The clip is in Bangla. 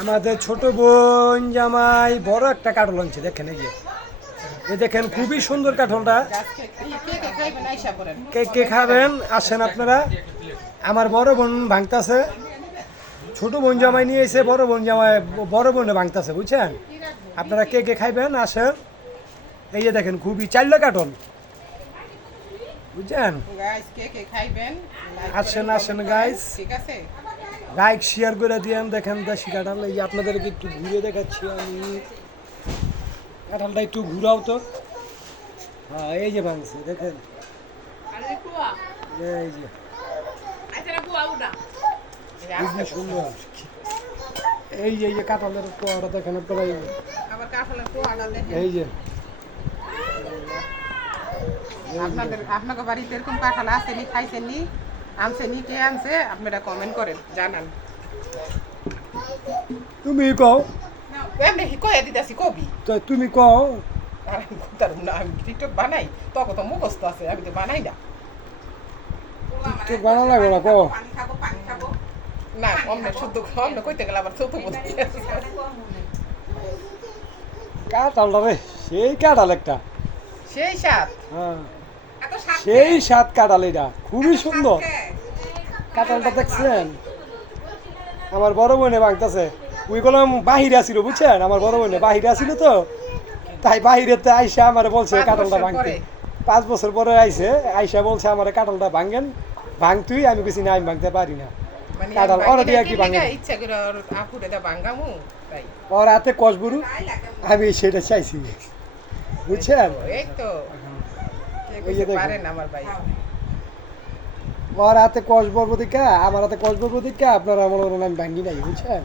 আমাদের ছোট বোন জামাই বড় একটা কাঁঠাল আনছে, দেখেন এই যে, এই দেখেন খুবই সুন্দর কাঁঠালটা। কে কে খাবেন আসেন আপনারা। আমার বড় বোন ভাঙতাছে, ছোট বোন জামাই নিয়ে এসে বড় বোন জামাই বড় বোনে ভাঙতাছে, বুঝছেন? আপনারা কে কে খাইবেন আসেন। এই যে দেখেন খুবই চাইল্লা কাঁঠাল, বুঝছেন? আসেন আসেন গাইস, লাইক শেয়ার করে দিয়েন। দেখেন দেশি কাঁঠাল, এই যে আপনাদেরকে একটু ঘুরে দেখাচ্ছি আমি। কাঁঠালটা একটু ঘুরাও তো। হ্যাঁ এই যে ভাঙছে দেখেন, এই যে খুবই সুন্দর। এই যে কাঁঠালের পোয়াটা দেখেন আপনারা, এই যে আপনাদের বাড়িতে এরকম কাঁঠাল আসেনি, খাইছেনি, আনছেনি, কে আনছে আপনারা কমেন্ট করেন, জানান। তুমি কও, এমনি কয়ে দিতেছি কবি, তো তুমি কও। আর আমি করতাম না, আমি টিকটক বানাই, তখন তো মুখস্থ আছে, আমি তো বানাই না। ঠিক বানানো লাগবে না, কও। না অমনে শুদ্ধ অমনে কইতে গেলে আবার চতুর্থ বোধ কাঁঠালটা রে সেই কাঁঠাল একটা, সেই স্বাদ। হ্যাঁ সেই স্বাদ কাঁঠাল, এটা খুবই সুন্দর কাঁঠালটা, দেখছেন? আমার বড় বোনে ভাঙতেছে, ওই গেলাম বাহিরে আসিল, বুঝছেন? আমার বড় বোনে বাহিরে আসিল তো, তাই বাহিরেতে আইসা আমার বলছে কাঁঠালটা ভাঙতে। 5 বছর পরে আইসে, আইসা বলছে আমার কাঁঠালটা ভাঙেন, ভাঙ তুই। আমি কিছু না, আমি ভাঙতে পারি না কাঁঠাল, ওরা দিয়ে কি ভাঙে? ইচ্ছা করে আপুরে দা ভাঙামু তাই। ওর হাতে কসবুরু, আমি সেটা চাইছি, বুঝছেন? এই তো এই যে দেখেন, পারেন আমার ভাই। ওর হাতে কসবর প্রতীক্ষা, আমার হাতে কসবর প্রতীক্ষা, আপনারা মনে করেন আমি ভাঙ্গি নাই, বুঝছেন?